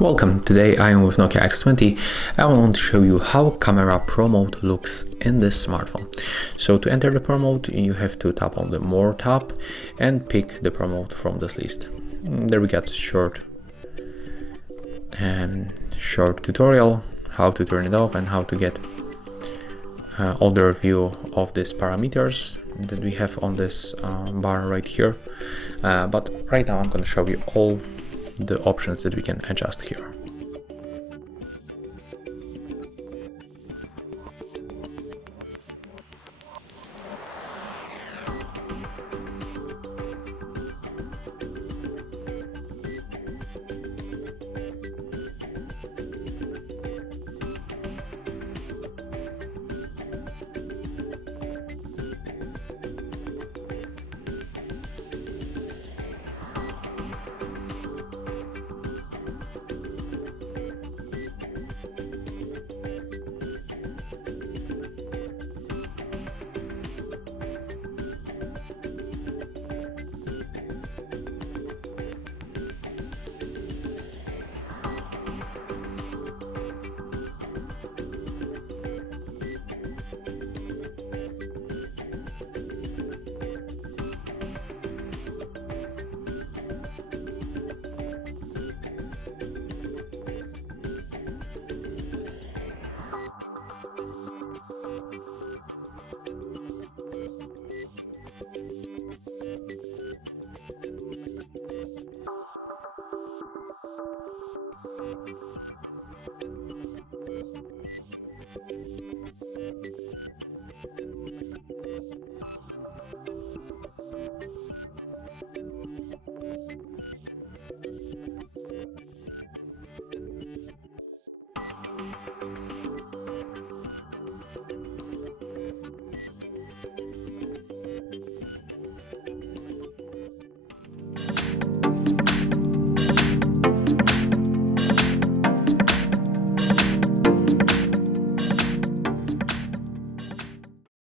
Welcome, today I am with NOKIA X20 and I want to show you how camera Pro mode looks in this smartphone. So to enter the Pro mode, you have to tap on the More tab and pick the Pro mode from this list. There we got short tutorial, how to turn it off and how to get older view of these parameters that we have on this bar right here. But right now I'm going to show you all the options that we can adjust here.